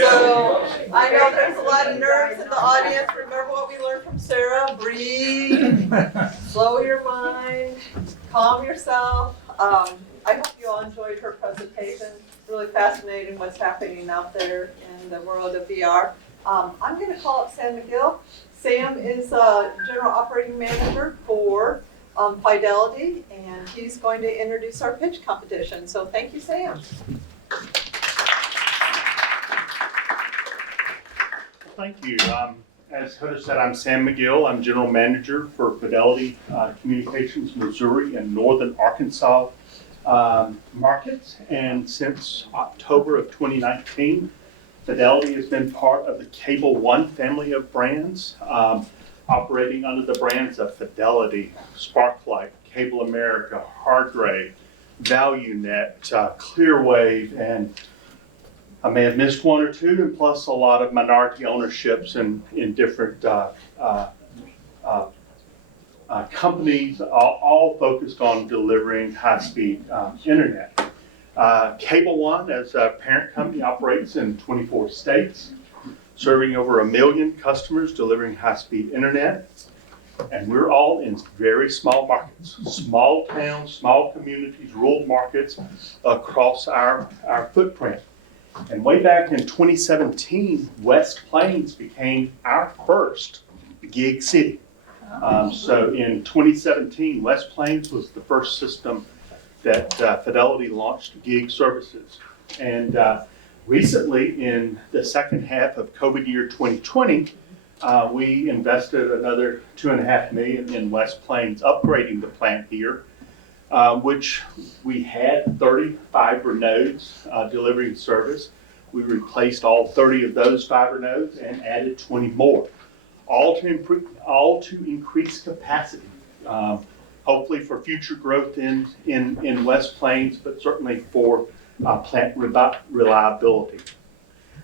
So I know there's a lot of nerves in the audience. Remember what we learned from Sarah? Breathe, slow your mind, calm yourself. I hope you all enjoyed her presentation. It's really fascinating what's happening out there in the world of VR. I'm going to call up Sam McGill. Sam is General Operating Manager for Fidelity, and he's going to introduce our pitch competition. So thank you, Sam. Thank you. As Heather said, I'm Sam McGill. I'm General Manager for Fidelity Communications Missouri and Northern Arkansas markets. And since October of 2019, Fidelity has been part of the Cable One family of brands, operating under the brands of Fidelity, Sparklight, Cable America, Hargrave, ValueNet, Clearwave, and I may have missed one or two, and plus a lot of minority ownerships in different companies, all focused on delivering high-speed internet. Cable One, as a parent company, operates in 24 states, serving over 1 million customers, delivering high-speed internet. And we're all in very small markets, small towns, small communities, rural markets across our footprint. And way back in 2017, West Plains became our first gig city. So in 2017, West Plains was the first system that Fidelity launched gig services. And recently, in the second half of COVID year 2020, we invested another $2.5 million in West Plains, upgrading the plant here, which we had 30 fiber nodes delivering service. We replaced all 30 of those fiber nodes and added 20 more, all to increase capacity, hopefully for future growth in West Plains, but certainly for plant reliability.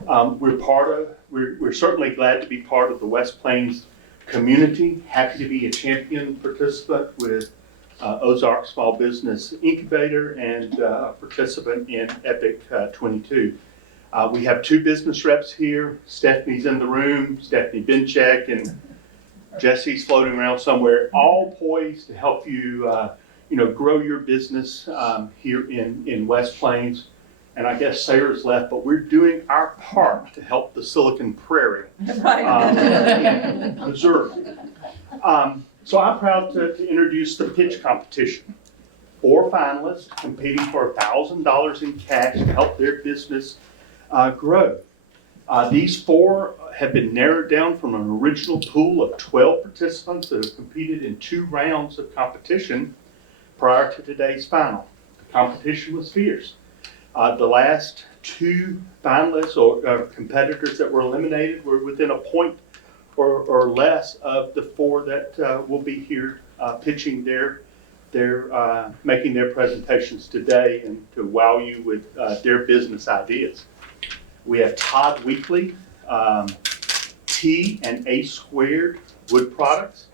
We're certainly glad to be part of the West Plains community, happy to be a champion participant with Ozark Small Business Incubator and a participant in Epic 22. We have 2 business reps here. Stephanie's in the room, Stephanie Benchek, and Jesse's floating around somewhere, all poised to help you, grow your business here in West Plains. And I guess Sarah's left, but we're doing our part to help the Silicon Prairie in Missouri. So I'm proud to introduce the pitch competition. 4 finalists competing for $1,000 in cash to help their business grow. These 4 have been narrowed down from an original pool of 12 participants that have competed in 2 rounds of competition prior to today's final. The competition was fierce. The last 2 finalists or competitors that were eliminated were within a point or less of the 4 that will be here pitching making their presentations today and to wow you with their business ideas. We have Todd Weakley, T and A Squared Wood Products.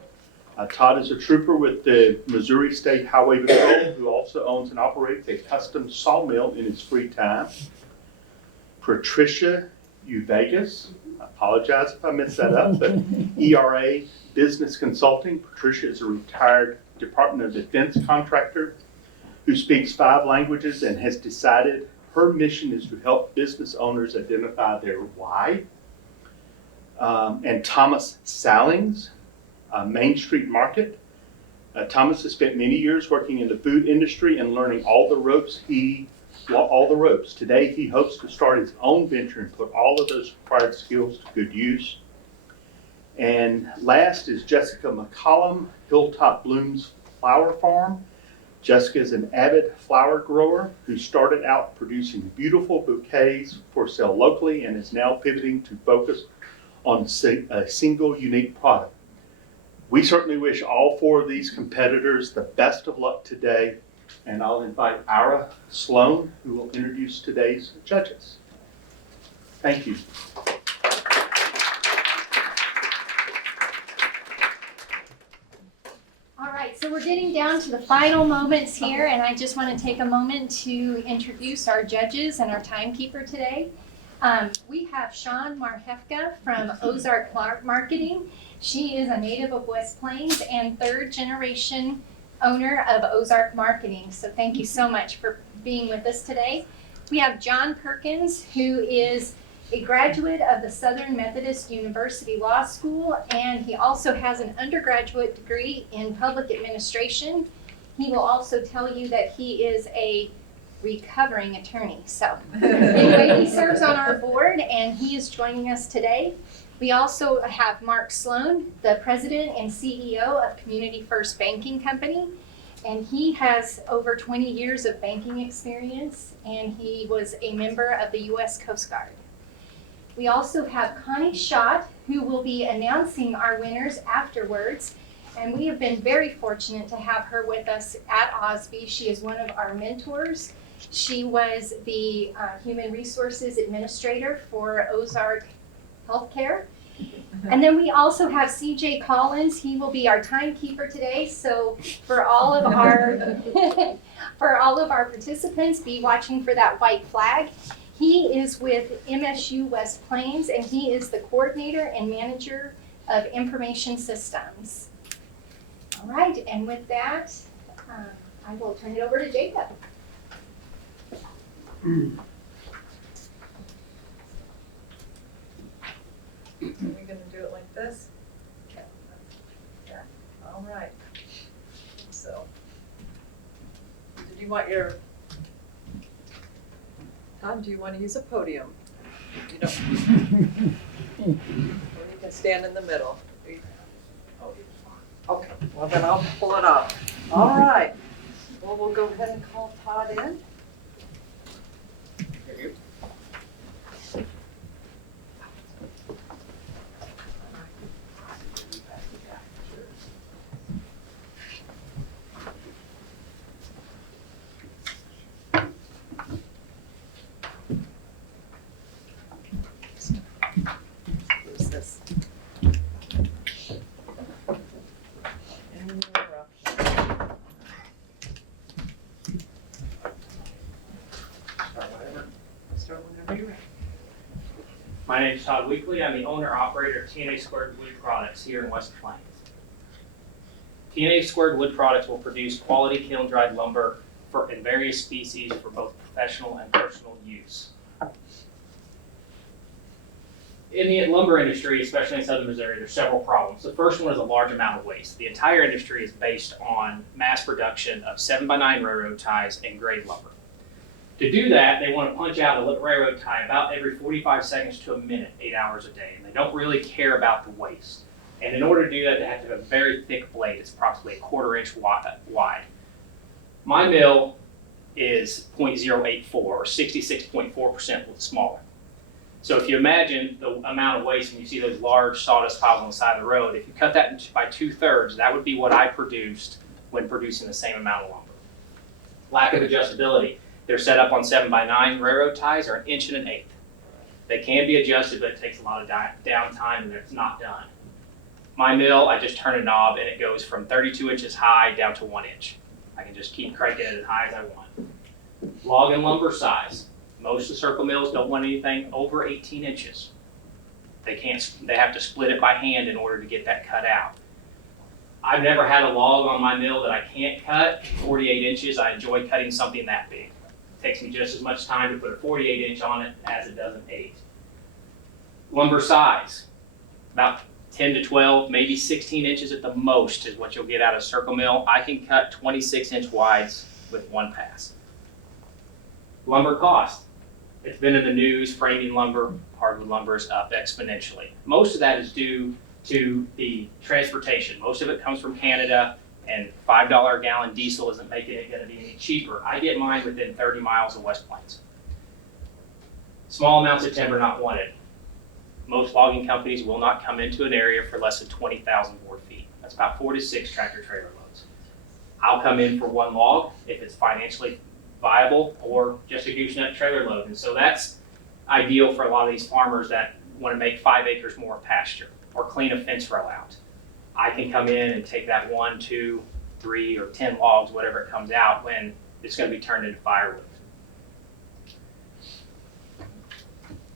Todd is a trooper with the Missouri State Highway Patrol who also owns and operates a custom sawmill in his free time. Patricia Uveges, I apologize if I messed that up, but ERA Business Consulting. Patricia is a retired Department of Defense contractor who speaks 5 languages and has decided her mission is to help business owners identify their why. And Thomas Sallings, Main Street Market. Thomas has spent many years working in the food industry and learning all the ropes. Today he hopes to start his own venture and put all of those required skills to good use. And last is Jessica McCollom, Hilltop Blooms Flower Farm. Jessica is an avid flower grower who started out producing beautiful bouquets for sale locally and is now pivoting to focus on a single unique product. We certainly wish all 4 of these competitors the best of luck today, and I'll invite Ira Sloan, who will introduce today's judges. Thank you. All right, so we're getting down to the final moments here, and I just want to take a moment to introduce our judges and our timekeeper today. We have Sean Marhefka from Ozark Marketing. She is a native of West Plains and third generation owner of Ozark Marketing. So thank you so much for being with us today. We have John Perkins, who is a graduate of the Southern Methodist University Law School, and he also has an undergraduate degree in public administration. He will also tell you that he is a recovering attorney. So anyway, he serves on our board and he is joining us today. We also have Mark Sloan, the president and CEO of Community First Banking Company. And he has over 20 years of banking experience, and he was a member of the U.S. Coast Guard. We also have Connie Schott, who will be announcing our winners afterwards. And we have been very fortunate to have her with us at OSBI. She is one of our mentors. She was the Human Resources Administrator for Ozark Healthcare. And then we also have CJ Collins. He will be our timekeeper today. So for all of our participants, be watching for that white flag. He is with MSU West Plains, and he is the coordinator and manager of information systems. All right, and with that, I will turn it over to Jacob. Are we gonna do it like this? Yeah, all right. So, did you want your, Todd, do you want to use a podium? You don't. Or you can stand in the middle. Okay, well then I'll pull it up. All right. Well, we'll go ahead and call Todd in. Who's this? Interruption. Start whenever you're ready. My name is Todd Weakley. I'm the owner-operator of TNA Squared Wood Products here in West Plains. TNA Squared Wood Products will produce quality kiln-dried lumber in various species for both professional and personal use. In the lumber industry, especially in southern Missouri, there's several problems. The first one is a large amount of waste. The entire industry is based on mass production of 7x9 railroad ties and grade lumber. To do that, they want to punch out a railroad tie about every 45 seconds to a minute, 8 hours a day, and they don't really care about the waste. And in order to do that, they have to have a very thick blade. It's approximately a 1/4 inch wide. My mill is 0.084 or 66.4% smaller. So if you imagine the amount of waste when you see those large sawdust piles on the side of the road, if you cut that by 2/3, that would be what I produced when producing the same amount of lumber. Lack of adjustability. They're set up on 7x9 railroad ties are 1 1/8 inches. They can be adjusted, but it takes a lot of downtime and it's not done. My mill, I just turn a knob and it goes from 32 inches high down to 1 inch. I can just keep cranking it as high as I want. Log and lumber size. Most of the circle mills don't want anything over 18 inches. They have to split it by hand in order to get that cut out. I've never had a log on my mill that I can't cut 48 inches. I enjoy cutting something that big. It takes me just as much time to put a 48 inch on it as it does an 8. Lumber size, about 10 to 12, maybe 16 inches at the most is what you'll get out of a circle mill. I can cut 26 inch wides with one pass. Lumber cost. It's been in the news, framing lumber, hardwood lumber is up exponentially. Most of that is due to the transportation. Most of it comes from Canada, and $5 a gallon diesel isn't making it going to be any cheaper. I get mine within 30 miles of West Plains. Small amounts of timber not wanted. Most logging companies will not come into an area for less than 20,000 board feet. That's about 4 to 6 tractor trailer loads. I'll come in for one log if it's financially viable, or just a gooseneck trailer load. And so that's ideal for a lot of these farmers that want to make 5 acres more pasture or clean a fence row out. I can come in and take that 1, 2, 3, or 10 logs, whatever it comes out, when it's going to be turned into firewood.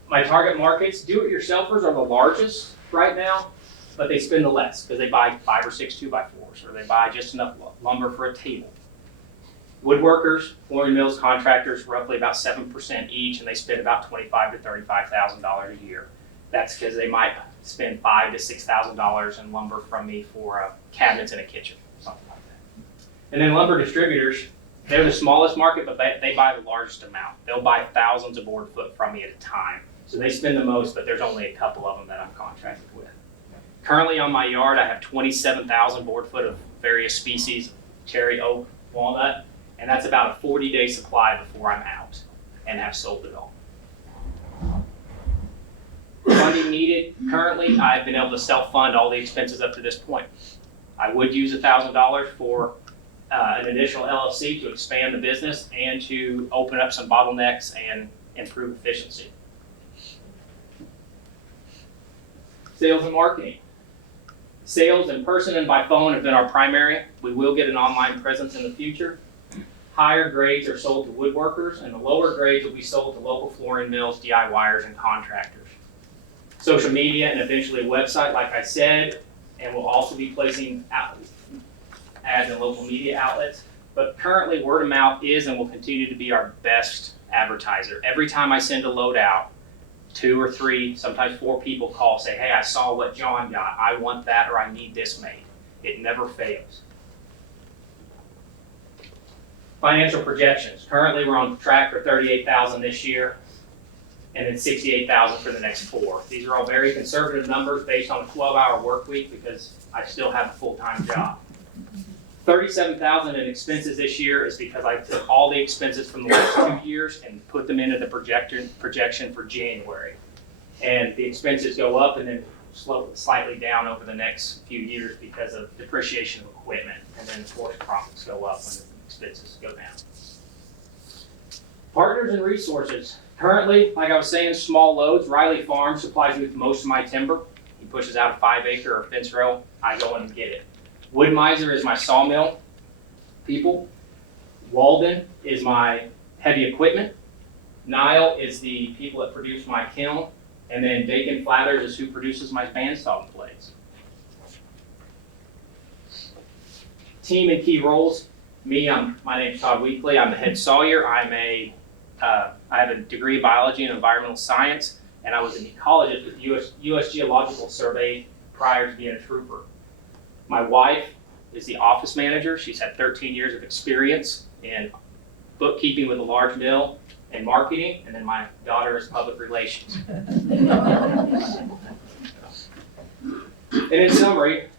My target markets, do-it-yourselfers are the largest right now, but they spend the less because they buy 5 or 6 2x4s, or they buy just enough lumber for a table. Woodworkers, flooring mills, contractors, roughly about 7% each, and they spend about $25,000 to $35,000 a year. That's because they might spend $5,000 to $6,000 in lumber from me for cabinets in a kitchen, something like that. And then lumber distributors, they're the smallest market, but they buy the largest amount. They'll buy thousands of board foot from me at a time. So they spend the most, but there's only a couple of them that I'm contracted with. Currently on my yard, I have 27,000 board foot of various species, cherry, oak, walnut, and that's about a 40-day supply before I'm out and have sold it all. Funding needed, currently, I've been able to self-fund all the expenses up to this point. I would use $1,000 for an additional LLC to expand the business and to open up some bottlenecks and improve efficiency. Sales and marketing. Sales in person and by phone have been our primary. We will get an online presence in the future. Higher grades are sold to woodworkers, and the lower grades will be sold to local flooring mills, DIYers, and contractors. Social media and eventually a website, like I said, and we'll also be placing ads in local media outlets. But currently, word of mouth is and will continue to be our best advertiser. Every time I send a load out, 2 or 3, sometimes 4 people call, say, hey, I saw what John got. I want that, or I need this made. It never fails. Financial projections. Currently, we're on track for $38,000 this year, and then $68,000 for the next 4. These are all very conservative numbers based on a 12-hour work week because I still have a full-time job. $37,000 in expenses this year is because I took all the expenses from the last 2 years and put them into the projection for January. And the expenses go up and then slightly down over the next few years because of depreciation of equipment, and then of course profits go up when the expenses go down. Partners and resources. Currently, like I was saying, small loads. Riley Farm supplies me with most of my timber. He pushes out a 5-acre or fence row. I go and get it. Wood Miser is my sawmill people. Walden is my heavy equipment. Nile is the people that produce my kiln. And then Bacon Flathers is who produces my bandsaw blades. Team and key roles. Me, my name's Todd Weakley. I'm the head sawyer. I have a degree in biology and environmental science, and I was an ecologist with U.S. Geological Survey prior to being a trooper. My wife is the office manager. She's had 13 years of experience in bookkeeping with a large mill and marketing, and then my daughter is public relations. And in summary,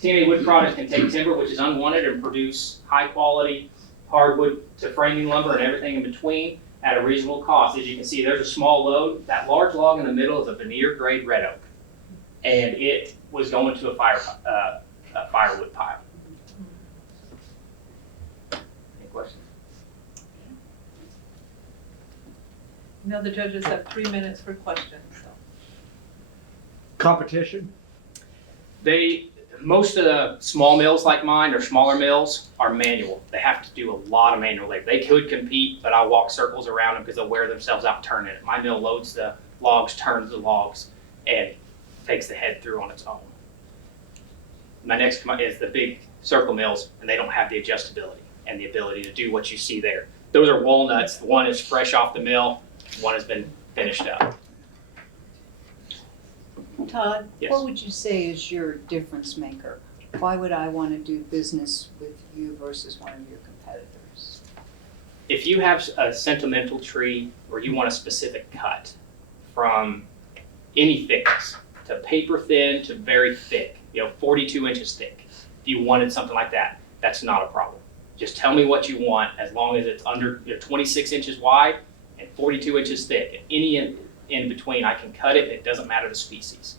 TMA Wood Products can take timber, which is unwanted, and produce high quality hardwood to framing lumber and everything in between at a reasonable cost. As you can see, there's a small load. That large log in the middle is a veneer grade red oak, and it was going to a firewood pile. Any questions? Now the judges have 3 minutes for questions. So. Competition? Most of the small mills like mine or smaller mills are manual. They have to do a lot of manual labor. They could compete, but I'll walk circles around them because they'll wear themselves out turning it. My mill loads the logs, turns the logs, and takes the head through on its own. My next is the big circle mills, and they don't have the adjustability and the ability to do what you see there. Those are walnuts. One is fresh off the mill. One has been finished up. Todd, Yes. what would you say is your difference maker? Why would I want to do business with you versus one of your competitors? If you have a sentimental tree or you want a specific cut from any thickness, to paper thin to very thick, 42 inches thick, if you wanted something like that, that's not a problem. Just tell me what you want as long as it's under 26 inches wide and 42 inches thick. And any in between, I can cut it. It doesn't matter the species.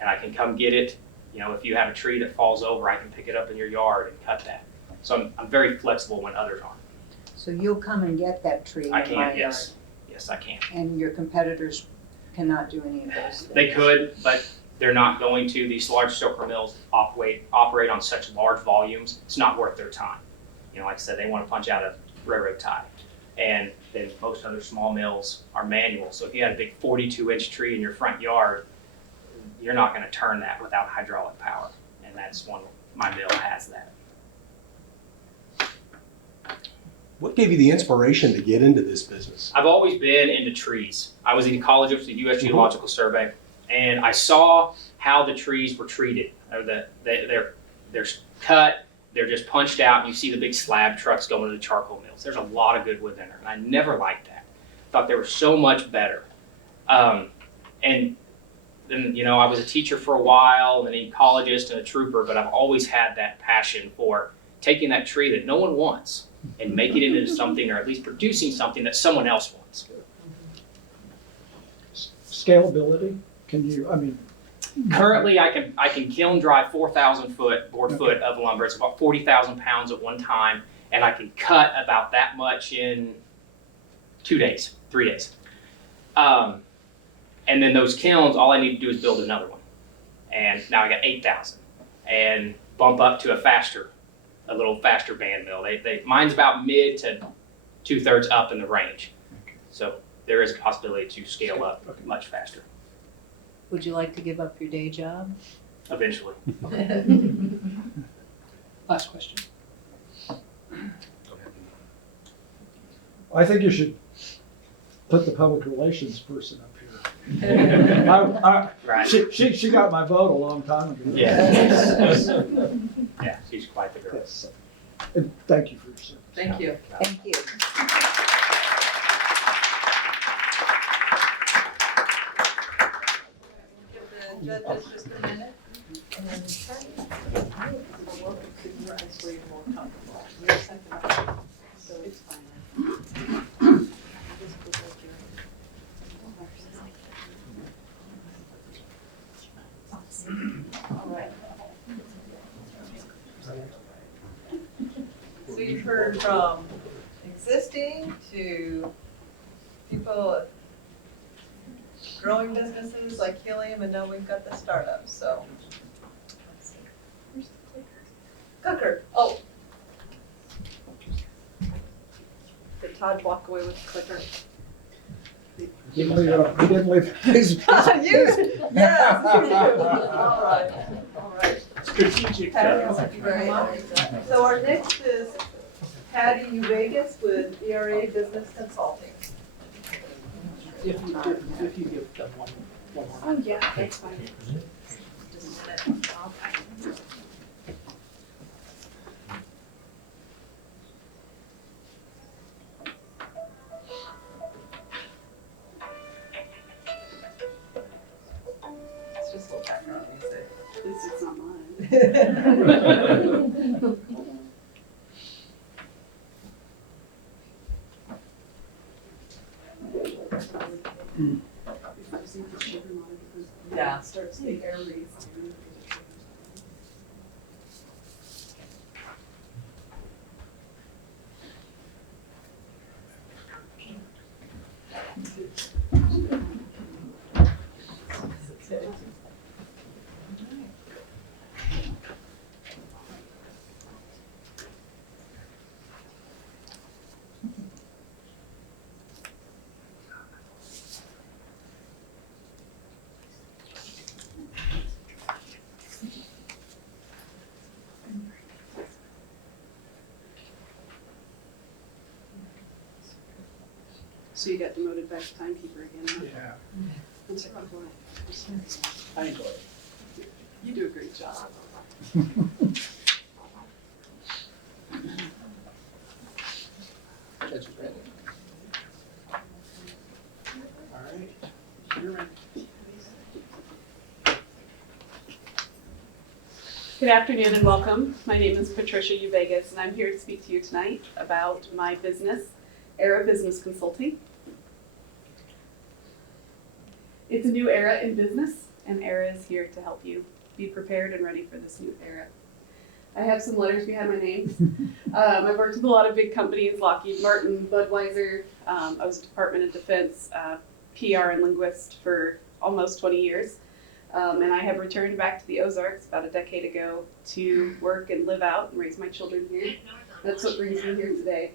And I can come get it. If you have a tree that falls over, I can pick it up in your yard and cut that. So I'm very flexible when others aren't. So you'll come and get that tree in I my can, yard? yes. Yes, I can. And your competitors cannot do any of those things? They could, but they're not going to. These large circle mills operate on such large volumes. It's not worth their time. Like I said, they want to punch out a railroad tie. And then most other small mills are manual. So if you had a big 42-inch tree in your front yard, you're not going to turn that without hydraulic power. And that's one, my mill has that. What gave you the inspiration to get into this business? I've always been into trees. I was in college with the U.S. Geological Survey, and I saw how the trees were treated. They're cut, they're just punched out, and you see the big slab trucks going to the charcoal mills. There's a lot of good wood in there, and I never liked that. Thought they were so much better. And then, I was a teacher for a while, and an ecologist and a trooper, but I've always had that passion for taking that tree that no one wants and making it into something, or at least producing something that someone else wants. Scalability, can you, Currently, I can kiln dry 4,000 board foot of lumber. It's about 40,000 pounds at one time, and I can cut about that much in 2 days, 3 days. And then those kilns, all I need to do is build another one. And now I got 8,000, and bump up to a little faster band mill. Mine's about mid to 2/3 up in the range. So there is a possibility to scale up much faster Would you like to give up your day job? eventually. Last question. I think you should put the public relations person up here. Right. She got my vote a long time ago. Yeah. Yeah, she's quite the girl. Yes. And thank you for your service. Thank you. Thank you. Give the judges just a minute. And then we'll work with supervisors where you're more comfortable. We're second up, so it's fine. Just put like your- All right. So you've heard from existing to people growing businesses like Helium, and now we've got the startups, so. Let's see. Where's the clicker? Clicker, oh. Did Todd walk away with the clicker? He didn't leave his. You, yes, you do. All right. Strategic. Right. So our next is Patty Uveges with ERA Business Consulting. If you give them one more. Oh, yeah, that's fine. Just a minute. It's just a little background music. At least it's not mine. If I see the sugar molecule, Yeah. it starts the air race. So you got demoted back to timekeeper again, huh? Yeah. I'm sorry, go ahead. I enjoy it. You do a great job. Judge is ready. All right, you're ready. Good afternoon and welcome. My name is Patricia Uveges and I'm here to speak to you tonight about my business, Era Business Consulting. It's a new era in business and Era is here to help you be prepared and ready for this new era. I have some letters behind my name. I've worked with a lot of big companies, Lockheed Martin, Budweiser. I was Department of Defense PR and linguist for almost 20 years. And I have returned back to the Ozarks about a decade ago to work and live out and raise my children here. That's what brings me here today.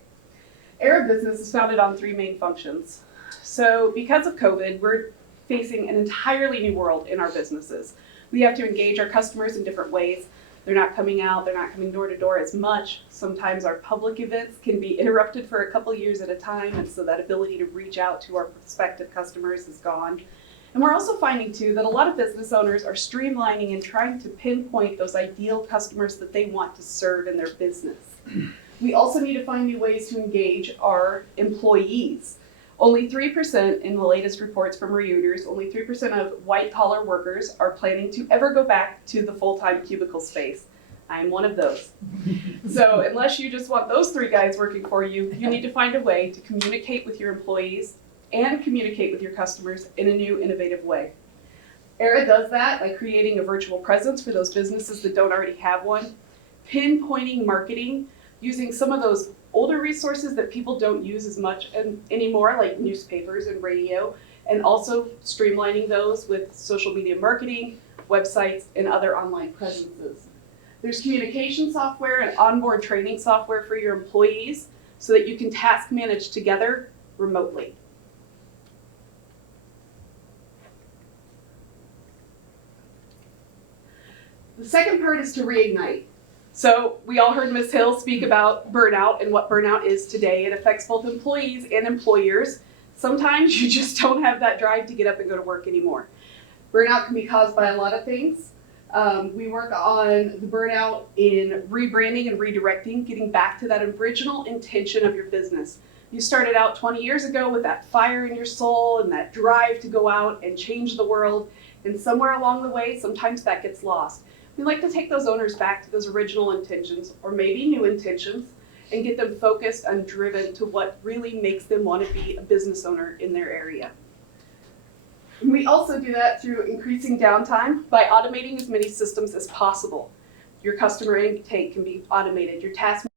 Era Business is founded on three main functions. So because of COVID, we're facing an entirely new world in our businesses. We have to engage our customers in different ways. They're not coming out, they're not coming door to door as much. Sometimes our public events can be interrupted for a couple years at a time, and so that ability to reach out to our prospective customers is gone. And we're also finding too that a lot of business owners are streamlining and trying to pinpoint those ideal customers that they want to serve in their business. We also need to find new ways to engage our employees. Only 3% in the latest reports from Reuters, only 3% of white collar workers are planning to ever go back to the full-time cubicle space. I'm one of those. So unless you just want those three guys working for you, you need to find a way to communicate with your employees and communicate with your customers in a new, innovative way. Era does that by creating a virtual presence for those businesses that don't already have one, pinpointing marketing, using some of those older resources that people don't use as much anymore, like newspapers and radio, and also streamlining those with social media marketing, websites, and other online presences. There's communication software and onboard training software for your employees so that you can task manage together remotely. The second part is to reignite. So we all heard Ms. Hill speak about burnout and what burnout is today. It affects both employees and employers. Sometimes you just don't have that drive to get up and go to work anymore. Burnout can be caused by a lot of things. We work on the burnout in rebranding and redirecting, getting back to that original intention of your business. You started out 20 years ago with that fire in your soul and that drive to go out and change the world. And somewhere along the way, sometimes that gets lost. We like to take those owners back to those original intentions, or maybe new intentions, and get them focused and driven to what really makes them want to be a business owner in their area. And we also do that through increasing downtime by automating as many systems as possible. Your customer intake can be automated, your task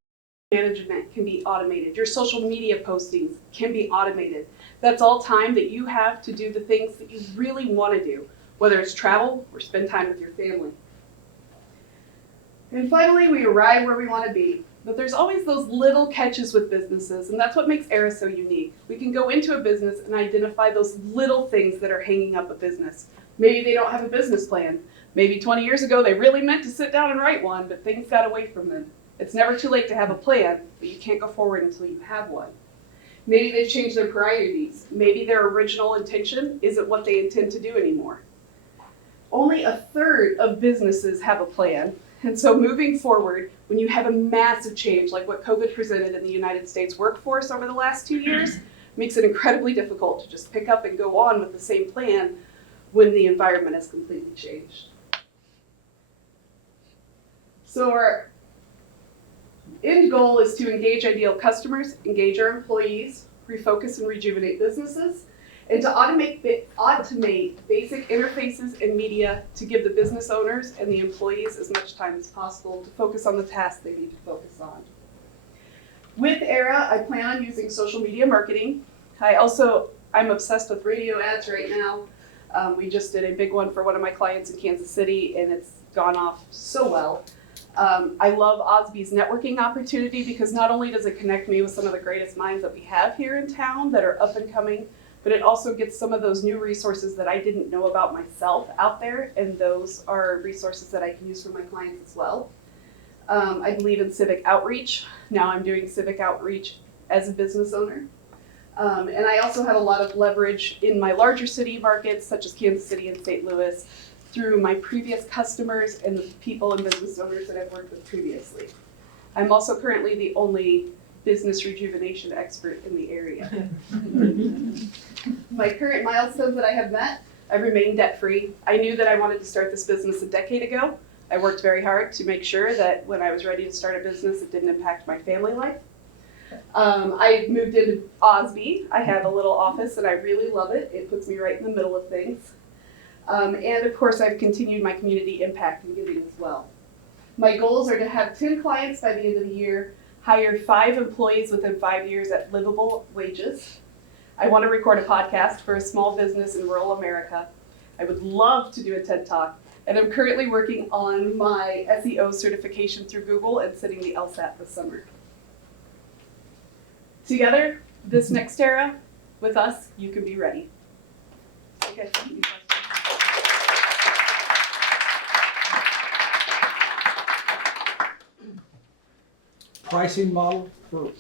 management can be automated, your social media postings can be automated. That's all time that you have to do the things that you really want to do, whether it's travel or spend time with your family. And finally, we arrive where we want to be. But there's always those little catches with businesses, and that's what makes Era so unique. We can go into a business and identify those little things that are hanging up a business. Maybe they don't have a business plan. Maybe 20 years ago they really meant to sit down and write one, but things got away from them. It's never too late to have a plan, but you can't go forward until you have one. Maybe they've changed their priorities. Maybe their original intention isn't what they intend to do anymore. Only a third of businesses have a plan. And so moving forward, when you have a massive change like what COVID presented in the United States workforce over the last 2 years, makes it incredibly difficult to just pick up and go on with the same plan when the environment has completely changed. So our end goal is to engage ideal customers, engage our employees, refocus and rejuvenate businesses, and to automate basic interfaces and media to give the business owners and the employees as much time as possible to focus on the tasks they need to focus on. With Era, I plan on using social media marketing. I'm obsessed with radio ads right now. We just did a big one for one of my clients in Kansas City, and it's gone off so well. I love Osby's networking opportunity because not only does it connect me with some of the greatest minds that we have here in town that are up and coming, but it also gets some of those new resources that I didn't know about myself out there, and those are resources that I can use for my clients as well. I believe in civic outreach. Now I'm doing civic outreach as a business owner. And I also have a lot of leverage in my larger city markets, such as Kansas City and St. Louis, through my previous customers and the people and business owners that I've worked with previously. I'm also currently the only business rejuvenation expert in the area. My current milestones that I have met, I've remained debt-free. I knew that I wanted to start this business a decade ago. I worked very hard to make sure that when I was ready to start a business, it didn't impact my family life. I moved into Osby. I have a little office and I really love it. It puts me right in the middle of things. And of course, I've continued my community impact and giving as well. My goals are to have 10 clients by the end of the year, hire 5 employees within 5 years at livable wages. I want to record a podcast for a small business in rural America. I would love to do a TED Talk, and I'm currently working on my SEO certification through Google and sitting the LSAT this summer. together, this next era, with us, you can be ready. Okay. Pricing model for,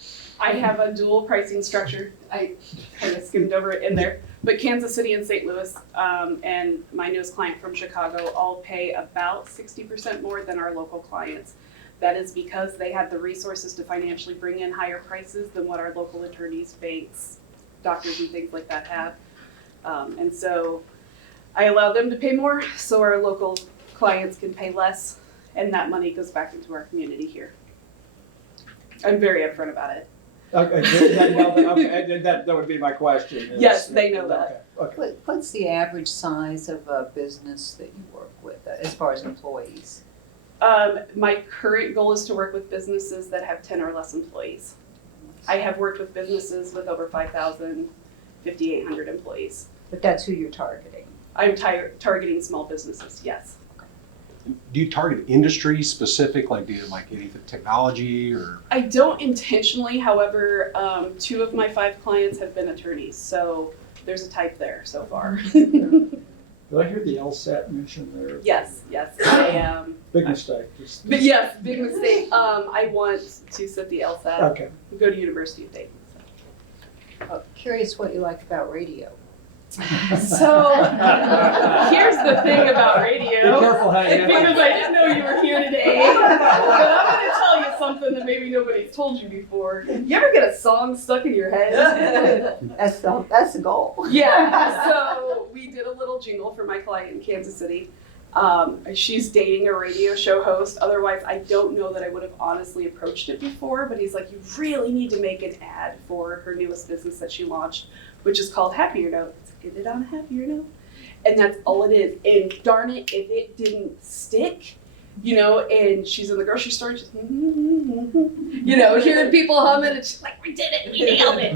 I have a dual pricing structure. I kind of skimmed over it in there. But Kansas City and St. Louis, and my newest client from Chicago, all pay about 60% more than our local clients. That is because they have the resources to financially bring in higher prices than what our local attorneys, banks, doctors, and things like that have. And so I allow them to pay more so our local clients can pay less, and that money goes back into our community here. I'm very upfront about it. okay, that would be my question. is- Yes, they know that. Okay. What's the average size of a business that you work with as far as employees? My current goal is to work with businesses that have 10 or less employees. I have worked with businesses with over 5,000, 5,800 employees. But that's who you're targeting. I'm targeting small businesses, yes. Do you target industry specific, like do you like anything technology or? I don't intentionally, however, 2 of my 5 clients have been attorneys, so there's a type there so far. Did I hear the LSAT mentioned there? Yes, I am. Big mistake. But yes, big mistake. I want to sit the LSAT, Okay. go to University of Dayton. Curious what you like about radio. So here's the thing about radio. Be careful how you Because I didn't know you were here today. But I'm going to tell you something that maybe nobody's told you before. You ever get a song stuck in your head? That's the goal. Yeah. So we did a little jingle for my client in Kansas City. She's dating a radio show host. Otherwise, I don't know that I would have honestly approached it before. But he's like, you really need to make an ad for her newest business that she launched, which is called Happier Note. Get it on a happier note. And that's all it is. And darn it, if it didn't stick, you know, and she's in the grocery store, just, you know, hearing people humming, and she's like, we did it, we nailed it.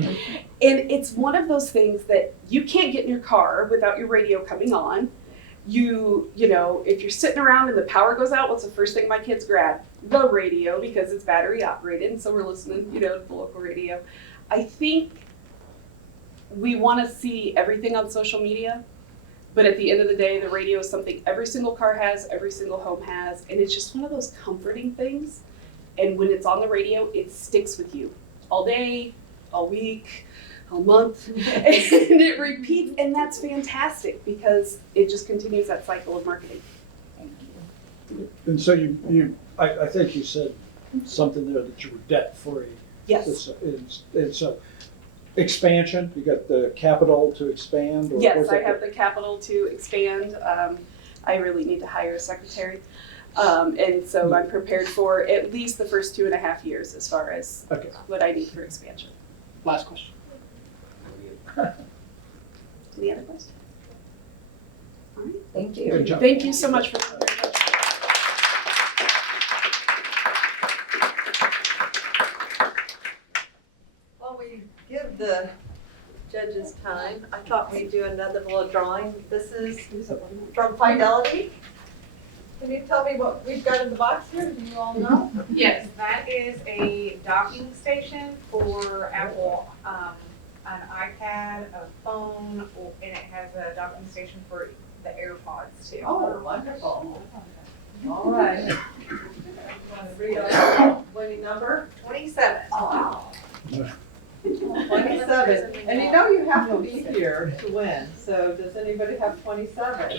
And it's one of those things that you can't get in your car without your radio coming on. You know, if you're sitting around and the power goes out, what's the first thing my kids grab? The radio, because it's battery operated, and so we're listening, you know, to the local radio. I think we want to see everything on social media, but at the end of the day, the radio is something every single car has, every single home has, and it's just one of those comforting things. And when it's on the radio, it sticks with you all day, all week, all month, and it repeats, and that's fantastic because it just continues that cycle of marketing. Thank you. And so I think you said something there that you were debt free. Yes. And so expansion, you got the capital to expand? Or Yes, where's I that have the capital to expand. I really need to hire a secretary. And so I'm prepared for at least the first 2.5 years as far as Okay. what I need for expansion. Last question. Any other questions? All right. Thank you. Good job. Thank you so much for coming. While we give the judges time, I thought we'd do another little drawing. This is from Fidelity. Can you tell me what we've got in the box here? Do you all know? Yes, that is a docking station for Apple, an iPad, a phone, and it has a docking station for the AirPods too. Oh, wonderful. All right. You want to read our winning number? 27. Oh, wow. 27. And you know you have to be here to win. So does anybody have 27?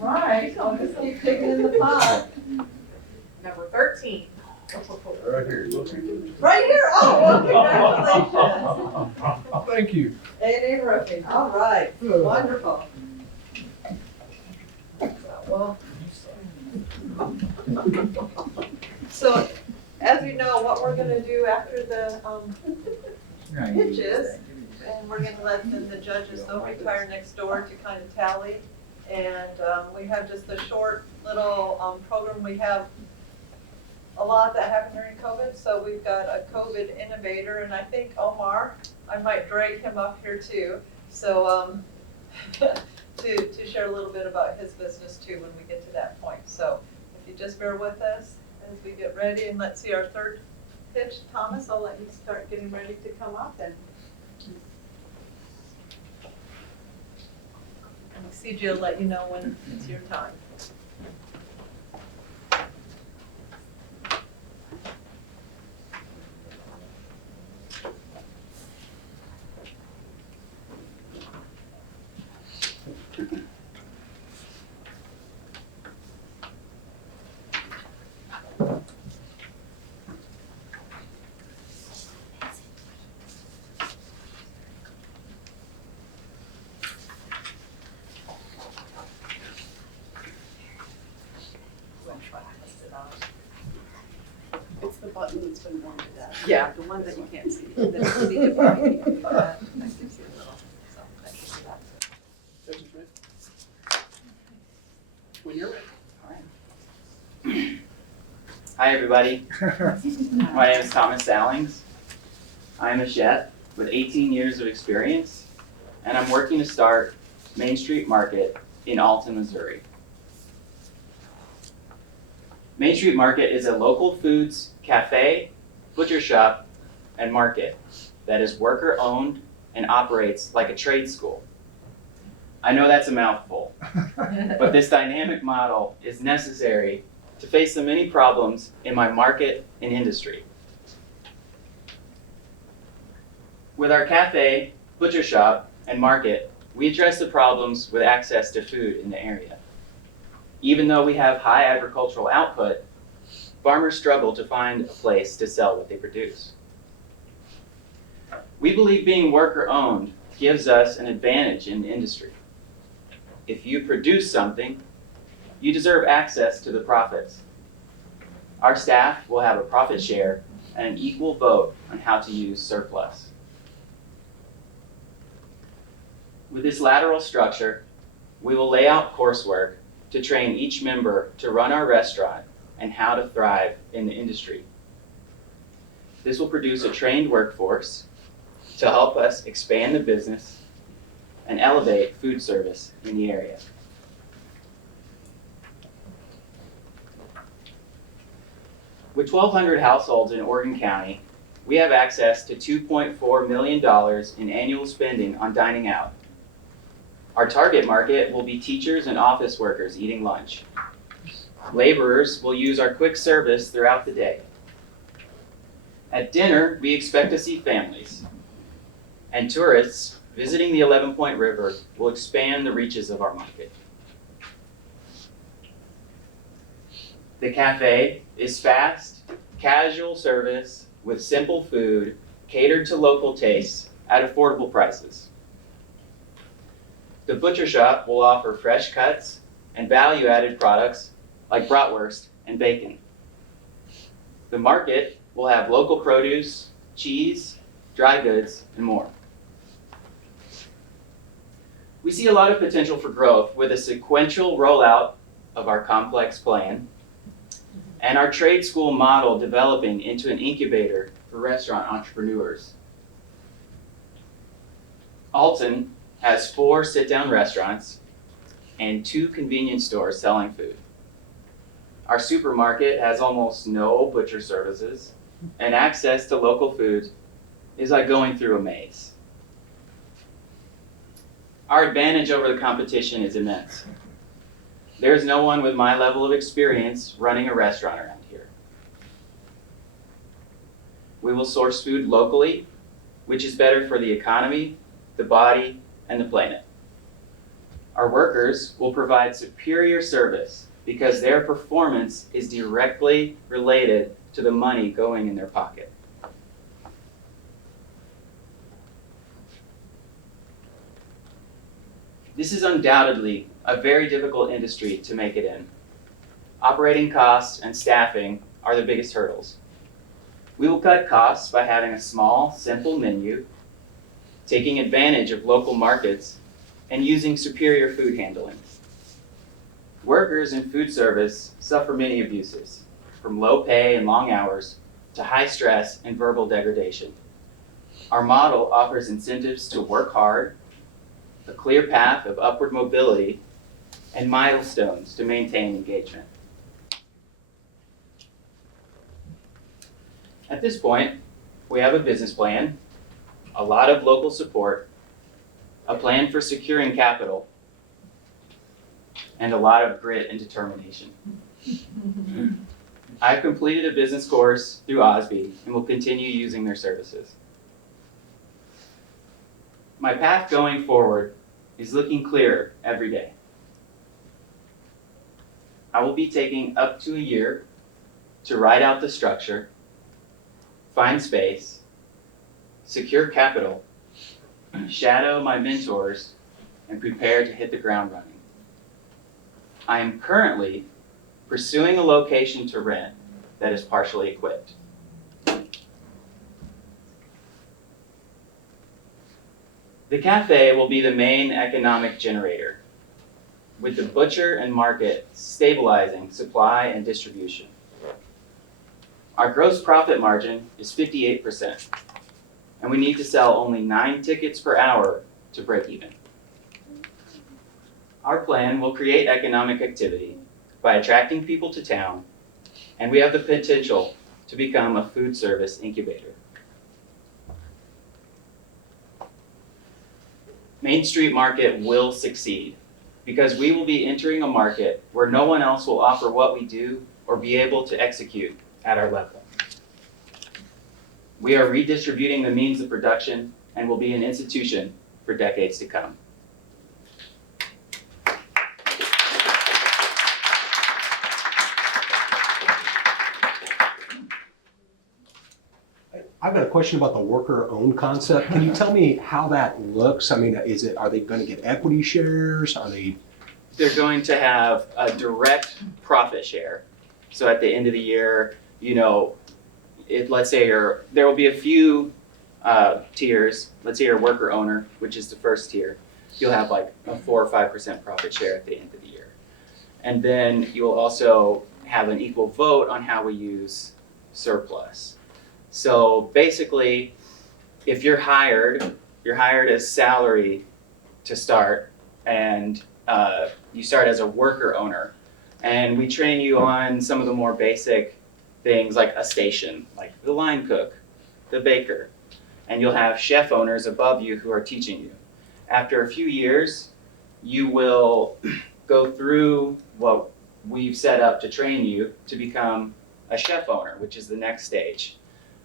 All right, I'll just keep digging in the pot. Number 13. Right here. Right here, oh, well, congratulations. Thank you. A&A Roofing, all right, wonderful. Well, so, as you know, what we're gonna do after the pitches, and we're gonna let the judges, they'll retire next door to kind of tally. And we have just a short little program. We have a lot that happened during COVID, so we've got a COVID innovator, and I think Omar, I might drag him up here too, so to share a little bit about his business too when we get to that point. So if you just bear with us as we get ready, and let's see our third pitch. Thomas, I'll let you start getting ready to come up and CJ will let you know when it's your time. It's the button that's been worn to death. Yeah, the one that you can't see. The video part, you can do that. That gives you a little, so thank you for that. Judge Smith? When you're ready. Hi, everybody. My name is Thomas Sallings. I'm a chef with 18 years of experience, and I'm working to start Main Street Market in Alton, Missouri. Main Street Market is a local foods cafe, butcher shop, and market that is worker-owned and operates like a trade school. I know that's a mouthful, but this dynamic model is necessary to face the many problems in my market and industry. With our cafe, butcher shop, and market, we address the problems with access to food in the area. Even though we have high agricultural output, farmers struggle to find a place to sell what they produce. We believe being worker-owned gives us an advantage in the industry. If you produce something, you deserve access to the profits. Our staff will have a profit share and an equal vote on how to use surplus. With this lateral structure, we will lay out coursework to train each member to run our restaurant and how to thrive in the industry. This will produce a trained workforce to help us expand the business and elevate food service in the area. With 1,200 households in Oregon County, we have access to $2.4 million in annual spending on dining out. Our target market will be teachers and office workers eating lunch. Laborers will use our quick service throughout the day. At dinner, we expect to see families. And tourists visiting the 11 Point River will expand the reaches of our market. The cafe is fast, casual service with simple food catered to local tastes at affordable prices. The butcher shop will offer fresh cuts and value-added products like bratwurst and bacon. The market will have local produce, cheese, dry goods, and more. We see a lot of potential for growth with a sequential rollout of our complex plan and our trade school model developing into an incubator for restaurant entrepreneurs. Alton has 4 sit-down restaurants and 2 convenience stores selling food. Our supermarket has almost no butcher services, and access to local foods is like going through a maze. Our advantage over the competition is immense. There is no one with my level of experience running a restaurant around here. We will source food locally, which is better for the economy, the body, and the planet. Our workers will provide superior service because their performance is directly related to the money going in their pocket. This is undoubtedly a very difficult industry to make it in. Operating costs and staffing are the biggest hurdles. We will cut costs by having a small, simple menu, taking advantage of local markets, and using superior food handling. Workers in food service suffer many abuses, from low pay and long hours to high stress and verbal degradation. Our model offers incentives to work hard, a clear path of upward mobility, and milestones to maintain engagement. At this point, we have a business plan, a lot of local support, a plan for securing capital, and a lot of grit and determination. I've completed a business course through Osby and will continue using their services. My path going forward is looking clearer every day. I will be taking up to a year to write out the structure, find space, secure capital, shadow my mentors, and prepare to hit the ground running. I am currently pursuing a location to rent that is partially equipped. The cafe will be the main economic generator, with the butcher and market stabilizing supply and distribution. Our gross profit margin is 58%, and we need to sell only 9 tickets per hour to break even. Our plan will create economic activity by attracting people to town, and we have the potential to become a food service incubator. Main Street Market will succeed because we will be entering a market where no one else will offer what we do or be able to execute at our level. We are redistributing the means of production and will be an institution for decades to come. I've got a question about the worker-owned concept. Can you tell me how that looks? I mean, are they going to get equity shares? They're going to have a direct profit share. So at the end of the year, let's say there will be a few tiers. Let's say you're a worker owner, which is the first tier. You'll have like a 4 or 5% profit share at the end of the year. And then you will also have an equal vote on how we use surplus. So basically, if you're hired as salary to start, and you start as a worker owner, and we train you on some of the more basic things like a station, like the line cook, the baker, and you'll have chef owners above you who are teaching you. After a few years, you will go through what we've set up to train you to become a chef owner, which is the next stage.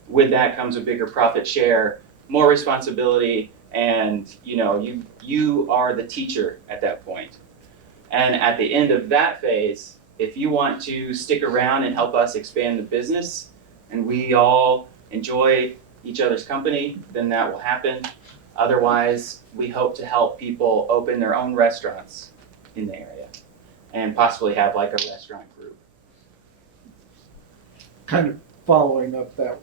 With that comes a bigger profit share, more responsibility, and you are the teacher at that point. And at the end of that phase, if you want to stick around and help us expand the business, and we all enjoy each other's company, then that will happen. Otherwise, we hope to help people open their own restaurants in the area and possibly have like a restaurant group. Kind of following up that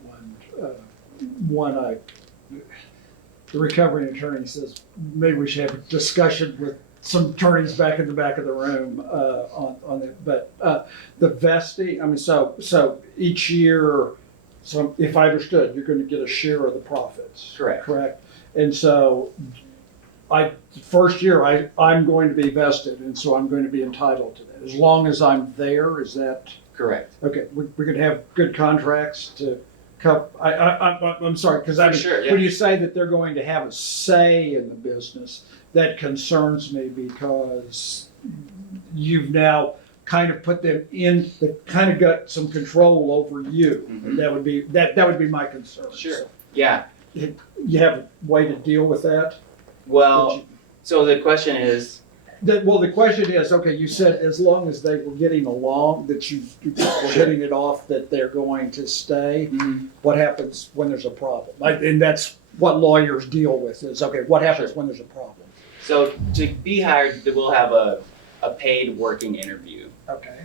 the recovering attorney says maybe we should have a discussion with some attorneys back in the back of the room on it. But the vesting, I mean, so each year, so if I understood, you're going to get a share of the profits. Correct. And so first year I'm going to be vested, and so I'm going to be entitled to that as long as I'm there. Is that correct? Okay, we're going to have good contracts to cover. I'm sorry, because Sure, yeah. when you say that they're going to have a say in the business, that concerns me because you've now kind of put them in, they kind of got some control over you. Mm-hmm. And that would be my concern. Sure. Yeah. You have a way to deal with that? Well, so the question is, the question is, okay, you said as long as they were getting along, that you were hitting it off, that they're going to stay. Mm-hmm. What happens when there's a problem? And that's what lawyers deal with is, okay, what happens when there's a problem? so to be hired, we'll have a paid working interview. Okay.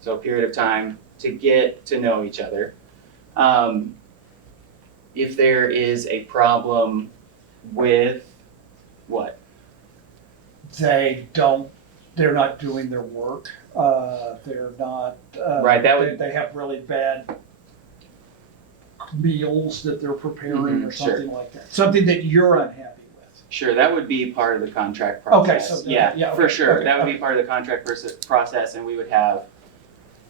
So a period of time to get to know each other. If there is a problem with what? They're not doing their work. They're not, Right, that would- they have really bad meals that they're preparing or something like that. Something that you're unhappy with. Sure, that would be part of the contract Okay, process. so Yeah, yeah, for okay, sure. okay, That would okay. be part of the contract process, and we would have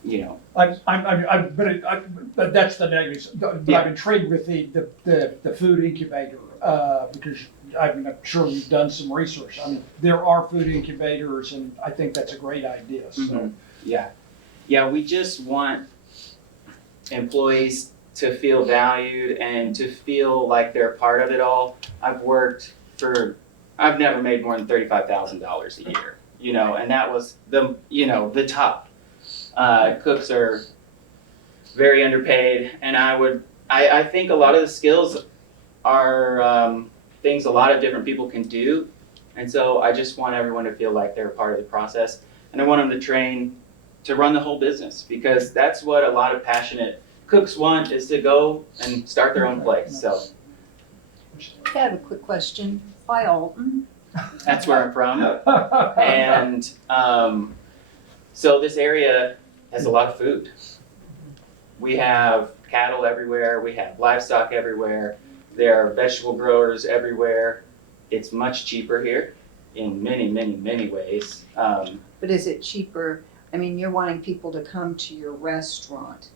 But that's the negatives. But Yeah. I've been intrigued with the food incubator, because I'm sure you've done some research. I mean, there are food incubators, and I think that's a great idea, so. Mhm. Yeah, we just want employees to feel valued and to feel like they're part of it all. I've never made more than $35,000 a year, and that was the top. Cooks are very underpaid, and I think a lot of the skills are things a lot of different people can do, and so I just want everyone to feel like they're part of the process, and I want them to train to run the whole business, because that's what a lot of passionate cooks want, is to go and start their own place. So I have a quick question. Why Alton? that's where I'm from. And so this area has a lot of food. We have cattle everywhere, we have livestock everywhere, there are vegetable growers everywhere. It's much cheaper here in many, many, many ways. But is it cheaper? I mean, you're wanting people to come to your restaurant.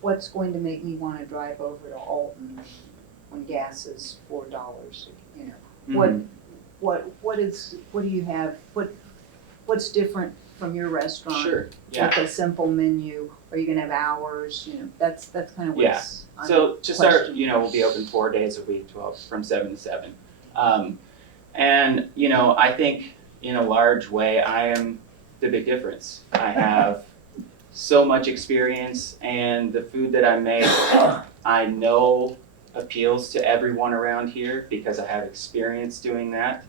What's going to make me want to drive over to Alton when gas is $4? What do you have? What's different from your restaurant? Sure, yeah. With a simple menu, are you gonna have hours? That's kind of Yeah. what's. I'm So to start, questioning. we'll be open 4 days a week, from 7 to 7. And I think in a large way, I am the big difference. I have so much experience, and the food that I make, I know appeals to everyone around here because I have experience doing that.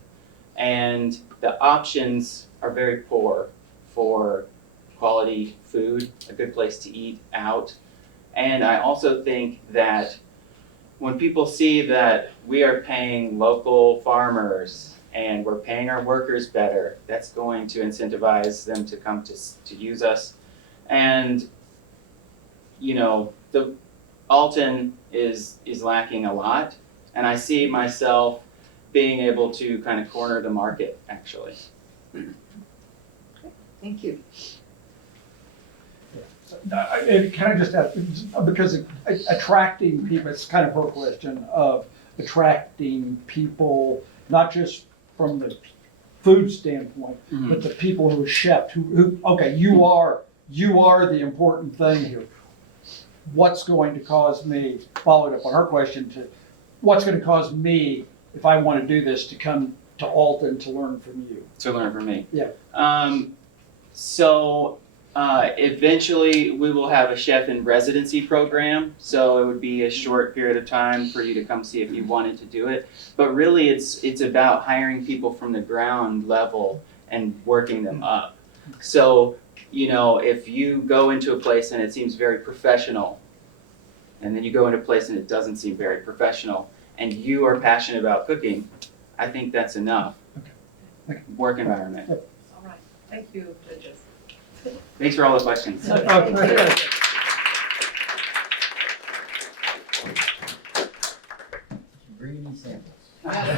And the options are very poor for quality food, a good place to eat out. And I also think that when people see that we are paying local farmers and we're paying our workers better, that's going to incentivize them to come to use us. And the Alton is lacking a lot, and I see myself being able to kind of corner the market, actually. Thank you. And can I just add, because attracting people, it's kind of her question of attracting people, not just from the food standpoint, but the people who are chefs, who okay, you are the important thing here. What's going to cause me, followed up on her question, what's going to cause me, if I want to do this, to come to Alton to learn from you? To learn from me. Yeah. So eventually we will have a chef in residency program. So it would be a short period of time for you to come see if you wanted to do it. But really it's about hiring people from the ground level and working them up. So, if you go into a place and it seems very professional, and then you go into a place and it doesn't seem very professional, and you are passionate about cooking, I think that's enough. Okay. Work environment. All right, thank you, judges. Thanks for all the questions. Bring any samples. That's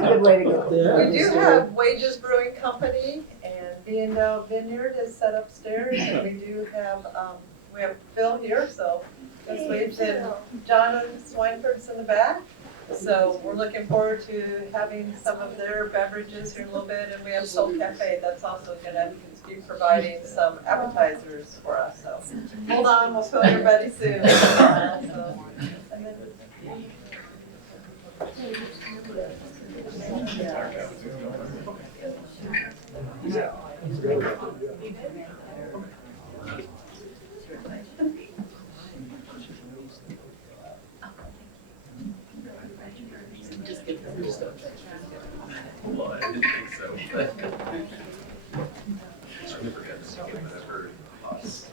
a good way to get there. We do have Wages Brewing Company, and B&O Vineyard is set upstairs, and we do have, we have Phil here, so let's wave, and John and Swineford's in the back. So we're looking forward to having some of their beverages here in a little bit, and we have Soul Cafe that's also gonna be providing some appetizers for us, so. Hold on, we'll fill your belly soon. So, and then- Well, I didn't think so, but. Certainly forget this, whenever us.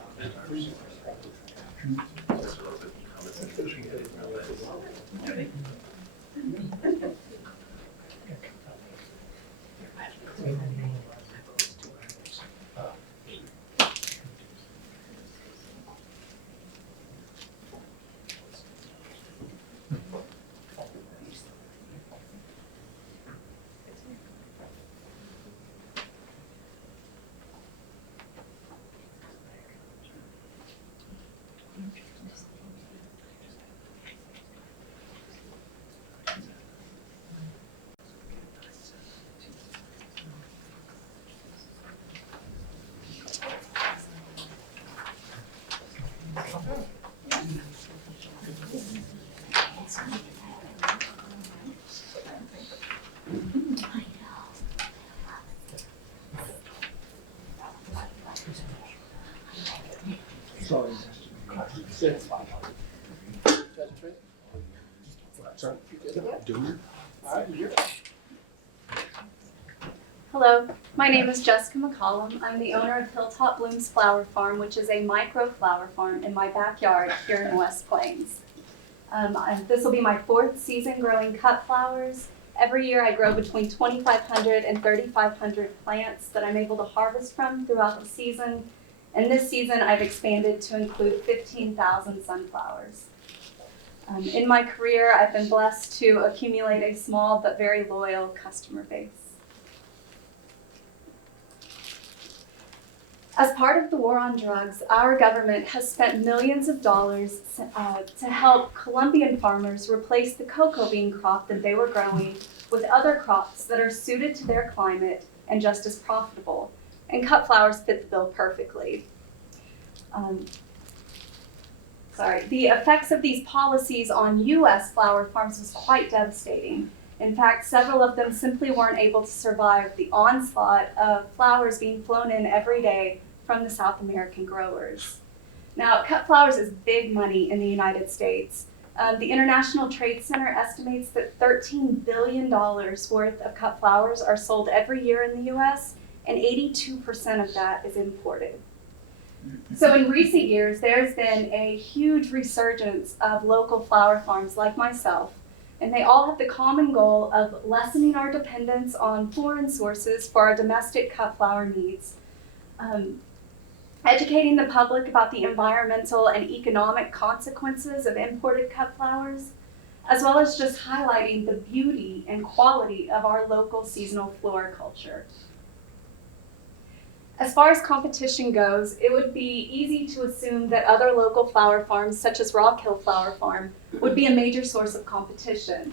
Sorry. It's fine. Judge Trick? Sorry. You good? Doing All right, you're. Hello, my name is Jessica McCollom. I'm the owner of Hilltop Blooms Flower Farm, which is a micro flower farm in my backyard here in West Plains. This will be my 4th season growing cut flowers. Every year I grow between 2,500 and 3,500 plants that I'm able to harvest from throughout the season. And this season I've expanded to include 15,000 sunflowers. In my career, I've been blessed to accumulate a small but very loyal customer base. As part of the war on drugs, our government has spent millions of dollars to help Colombian farmers replace the cocoa bean crop that they were growing with other crops that are suited to their climate and just as profitable. And cut flowers fit the bill perfectly. The effects of these policies on U.S. flower farms was quite devastating. In fact, several of them simply weren't able to survive the onslaught of flowers being flown in every day from the South American growers. Now, cut flowers is big money in the United States. The International Trade Center estimates that $13 billion worth of cut flowers are sold every year in the U.S., and 82% of that is imported. So in recent years, there's been a huge resurgence of local flower farms like myself, and they all have the common goal of lessening our dependence on foreign sources for our domestic cut flower needs, educating the public about the environmental and economic consequences of imported cut flowers, as well as just highlighting the beauty and quality of our local seasonal floriculture. As far as competition goes, it would be easy to assume that other local flower farms, such as Rock Hill Flower Farm, would be a major source of competition.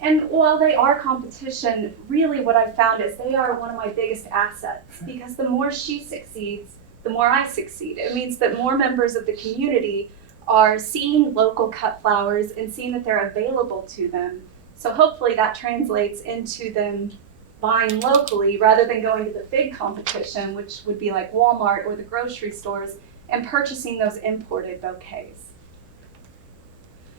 And while they are competition, really what I've found is they are one of my biggest assets, because the more she succeeds, the more I succeed. It means that more members of the community are seeing local cut flowers and seeing that they're available to them. So hopefully that translates into them buying locally rather than going to the big competition, which would be like Walmart or the grocery stores, and purchasing those imported bouquets.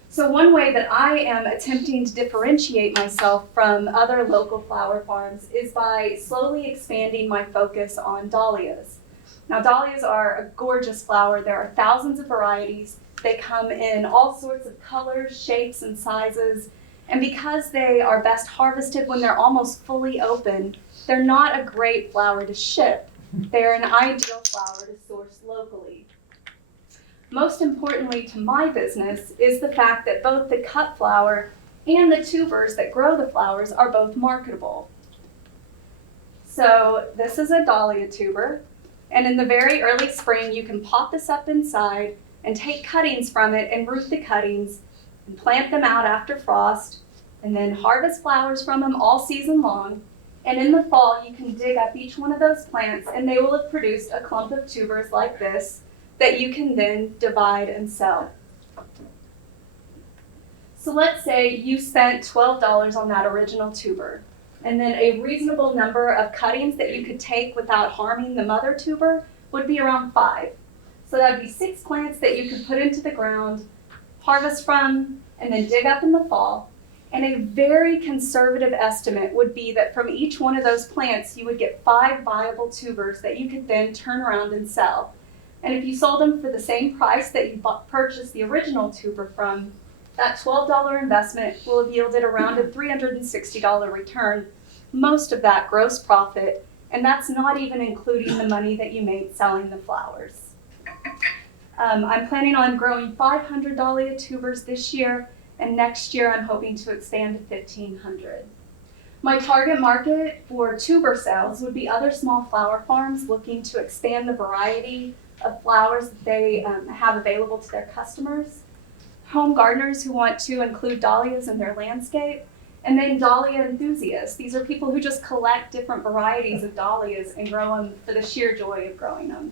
So one way that I am attempting to differentiate myself from other local flower farms is by slowly expanding my focus on dahlias. Now, dahlias are a gorgeous flower. There are thousands of varieties. They come in all sorts of colors, shapes, and sizes. And because they are best harvested when they're almost fully open, they're not a great flower to ship. They're an ideal flower to source locally. Most importantly to my business is the fact that both the cut flower and the tubers that grow the flowers are both marketable. So this is a dahlia tuber, and in the very early spring you can pop this up inside and take cuttings from it and root the cuttings and plant them out after frost, and then harvest flowers from them all season long. And in the fall, you can dig up each one of those plants and they will have produced a clump of tubers like this that you can then divide and sell. So let's say you spent $12 on that original tuber, and then a reasonable number of cuttings that you could take without harming the mother tuber would be around 5. So that would be 6 plants that you could put into the ground, harvest from, and then dig up in the fall. And a very conservative estimate would be that from each one of those plants, you would get 5 viable tubers that you could then turn around and sell. And if you sold them for the same price that you purchased the original tuber from, that $12 investment will have yielded around a $360 return, most of that gross profit, and that's not even including the money that you made selling the flowers. I'm planning on growing 500 dahlia tubers this year, and next year I'm hoping to expand to 1,500. My target market for tuber sales would be other small flower farms looking to expand the variety of flowers that they have available to their customers, home gardeners who want to include dahlias in their landscape, and then dahlia enthusiasts. These are people who just collect different varieties of dahlias and grow them for the sheer joy of growing them.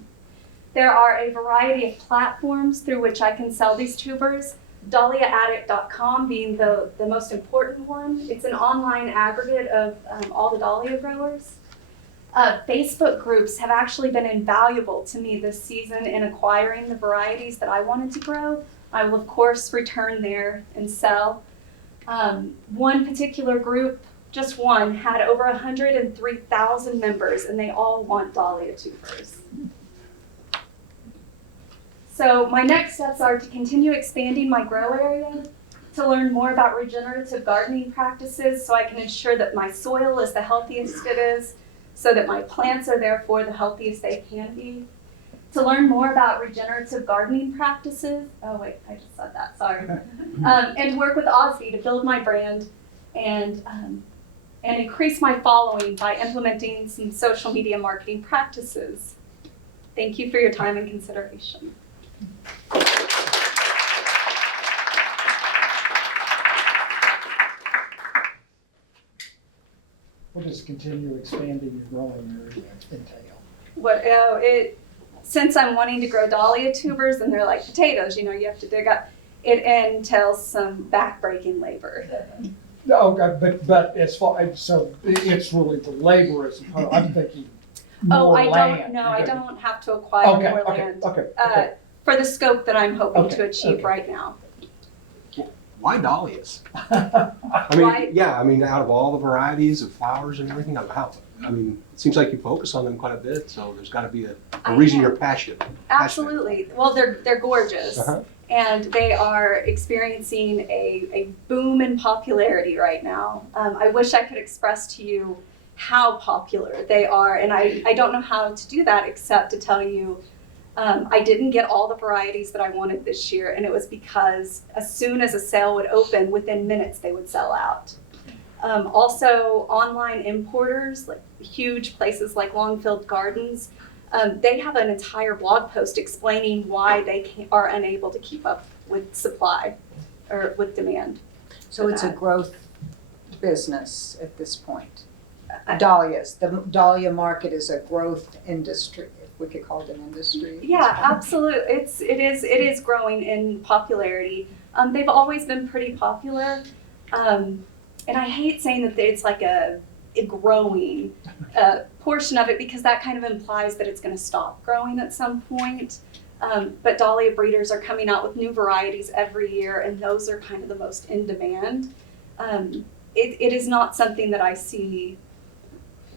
There are a variety of platforms through which I can sell these tubers. DahliaAddict.com being the most important one. It's an online aggregate of all the dahlia growers. Facebook groups have actually been invaluable to me this season in acquiring the varieties that I wanted to grow. I will of course return there and sell. One particular group, just one, had over 103,000 members, and they all want dahlia tubers. So my next steps are to continue expanding my grow area, to learn more about regenerative gardening practices so I can ensure that my soil is the healthiest it is, so that my plants are therefore the healthiest they can be. To learn more about regenerative gardening practices, oh wait, I just said that, sorry. And to work with Osby to build my brand and increase my following by implementing some social media marketing practices. Thank you for your time and consideration. What does continue expanding your growing area entail? Since I'm wanting to grow dahlia tubers and they're like potatoes, you have to dig up, it entails some back-breaking labor. Okay, but as far, so it's really the labor as opposed, I'm thinking more land. I don't have to acquire more land. Okay. For the scope that I'm hoping to achieve right now. Why dahlias? I mean, out of all the varieties of flowers and everything, it seems like you focus on them quite a bit, so there's got to be a reason you're passionate. Absolutely. Well, they're gorgeous. And they are experiencing a boom in popularity right now. I wish I could express to you how popular they are, and I don't know how to do that except to tell you I didn't get all the varieties that I wanted this year, and it was because as soon as a sale would open, within minutes they would sell out. Also, online importers, like huge places like Longfield Gardens, they have an entire blog post explaining why they are unable to keep up with supply or with demand. So it's a growth business at this point. Dahlias, the dahlia market is a growth industry, if we could call it an industry. Yeah, absolutely. It is growing in popularity. They've always been pretty popular, and I hate saying that it's like a growing portion of it because that kind of implies that it's going to stop growing at some point. But dahlia breeders are coming out with new varieties every year, and those are kind of the most in demand. It is not something that I see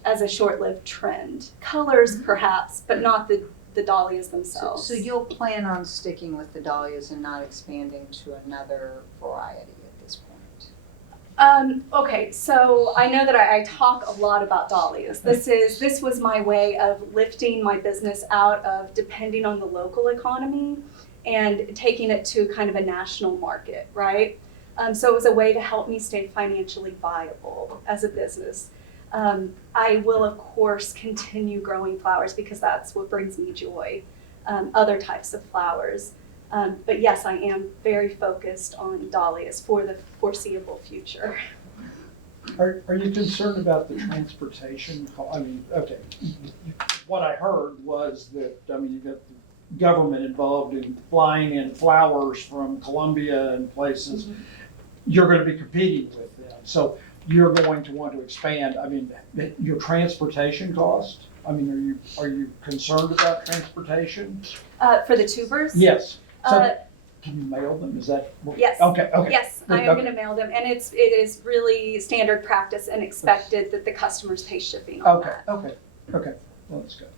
as a short-lived trend. Colors perhaps, but not the dahlias themselves. So you'll plan on sticking with the dahlias and not expanding to another variety at this point? Okay, so I know that I talk a lot about dahlias. This was my way of lifting my business out of depending on the local economy and taking it to kind of a national market, right? So it was a way to help me stay financially viable as a business. I will, of course, continue growing flowers because that's what brings me joy, other types of flowers. But yes, I am very focused on dahlias for the foreseeable future. Are you concerned about the transportation? What I heard was that, you got the government involved in flying in flowers from Colombia and places. Mm-hmm. You're going to be competing with them. So you're going to want to expand. Your transportation cost? Are you concerned about transportation? For the tubers? Yes. So can you mail them? Is that? Yes. Okay. Yes, I am going to mail them, and it is really standard practice and expected that the customers pay shipping on that. Okay. Well, that's good.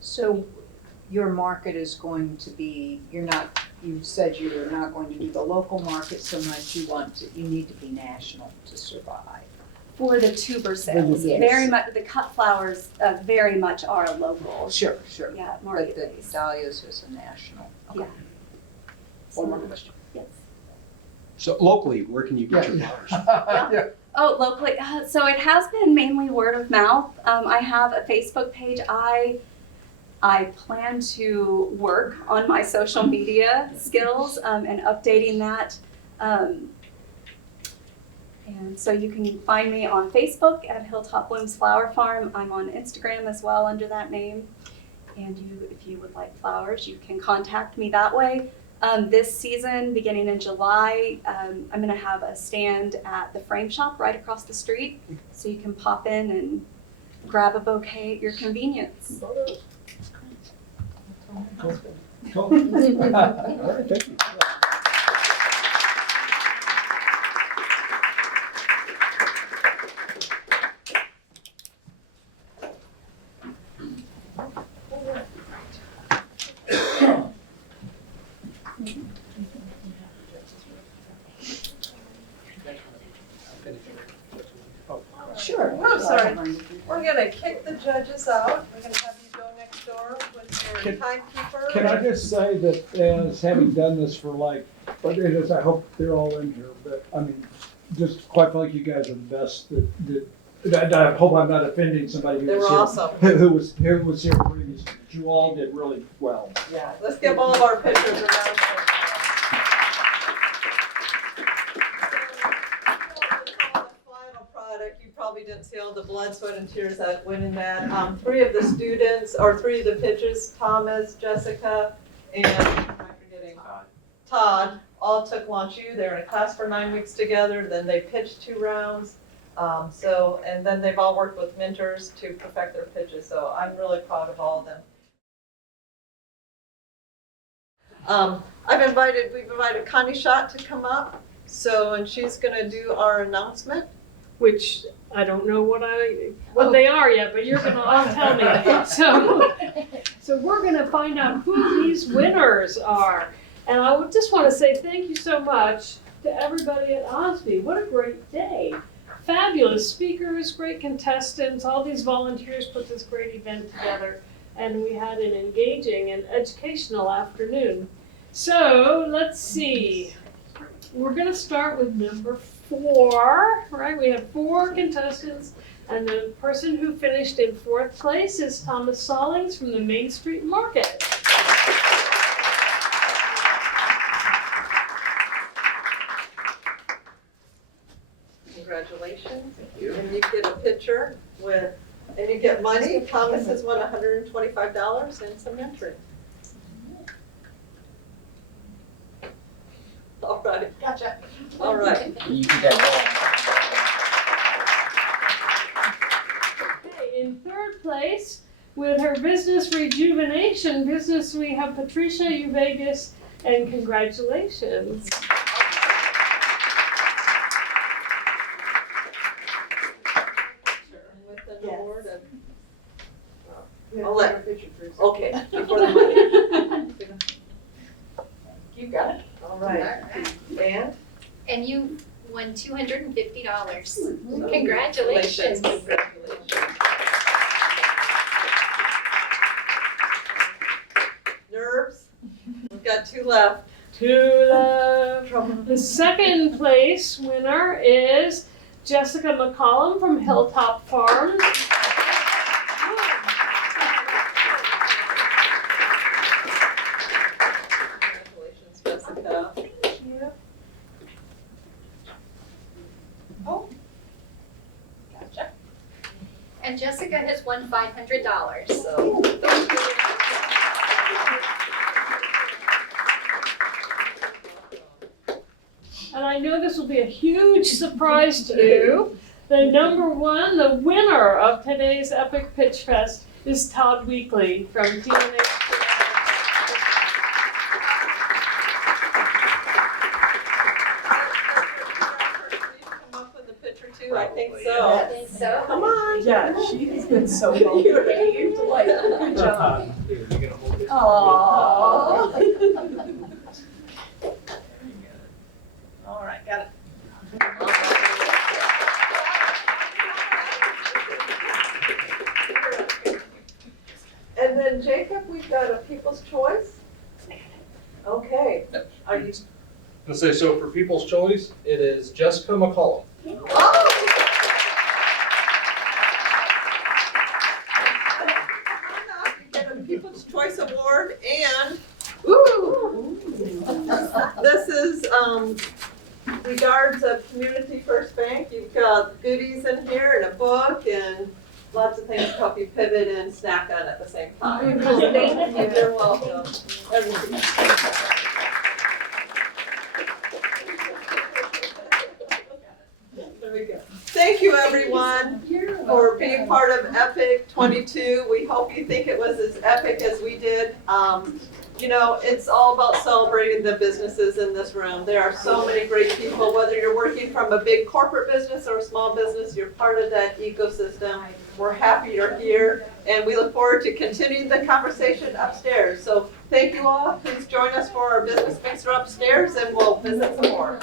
So your market is going to be, you said you're not going to do the local market so much, you need to be national to survive. For the tuber sales, Yes. very much, the cut flowers very much are local. Sure. Yeah, But market the based. dahlias is a national. Yeah. One more question. Yes. So locally, where can you get your flowers? Yeah. Oh, locally, so it has been mainly word of mouth. I have a Facebook page. I plan to work on my social media skills and updating that. And so you can find me on Facebook at Hilltop Blooms Flower Farm. I'm on Instagram as well under that name. and if you would like flowers, you can contact me that way. This season, beginning in July, I'm going to have a stand at the frame shop right across the street, so you can pop in and grab a bouquet at your convenience. Cool. All right, thank you. Sure. Oh, sorry. We're gonna kick the judges out. We're gonna have you go next door with your Can- timekeeper. Can I just say that as having done this for like, what it is, I hope they're all in here, but I mean, just quite frankly, you guys are the best that I hope I'm not offending somebody who They was were here. awesome. Who was here previously, but you all did really well. Yeah, let's give all of our pictures a round of applause. Final product, you probably didn't see all the blood, sweat, and tears that went in that. Three of the pitchers, Thomas, Jessica, and am I forgetting? Todd, all took Launch U. They were in a class for 9 weeks together. Then they pitched 2 rounds. And then they've all worked with mentors to perfect their pitches. So I'm really proud of all of them. We've invited Connie Schott to come up. And she's gonna do our announcement. Which I don't know what they are yet, but you're gonna all tell me. So we're gonna find out who these winners are. And I would just want to say thank you so much to everybody at Osby. What a great day. Fabulous speakers, great contestants, all these volunteers put this great event together, and we had an engaging and educational afternoon. So let's see. We're gonna start with number 4, right? We have 4 contestants, and the person who finished in 4th place is Thomas Sallings from the Main Street Market. Congratulations. And you get a picture and you get money. Thomas has won $125 and some entry. All right. Gotcha. All right. You can get Okay, in 3rd place, with her business rejuvenation business, we have Patricia Uveges, and congratulations. With an award of. Okay. Before the money. You got it. All right. And? And you won $250. So, Congratulations. Congratulations. Nerves? We've got 2 left. To the 2nd place winner is Jessica McCollom from Hilltop Farms. Congratulations, Jessica. And Jessica has won $500. So, And I know this will be a huge surprise to you. The number 1, the winner of today's Epic Pitch Fest is Todd Weakley from TNA. I think so. I think so. Come on. Yeah, she has been so well behaved, like, good job. Aww. All right, got it. And then Jacob, we've got a People's Choice. Okay. Are you? Let's say, so for People's Choice, it is Jessica McCollum. Oh! You get a People's Choice Award and, ooh, this is regards of Community First Bank. You've got goodies in here and a book and lots of things to help you pivot and snack on at the same time. Thank you. You're welcome. Very good. Thank you, everyone, for being part of Epic 22. We hope you think it was as epic as we did. You know, it's all about celebrating the businesses in this room. There are so many great people, whether you're working from a big corporate business or a small business, you're part of that ecosystem. We're happy you're here, and we look forward to continuing the conversation upstairs. So thank you all. Please join us for our business mixer upstairs, and we'll visit some more.